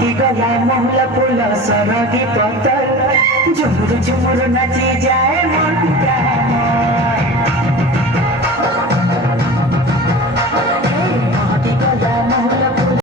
फुटी गला मोहला फूल सरगी पतर झुमुर झुमुर नाची जाए मन प्राण।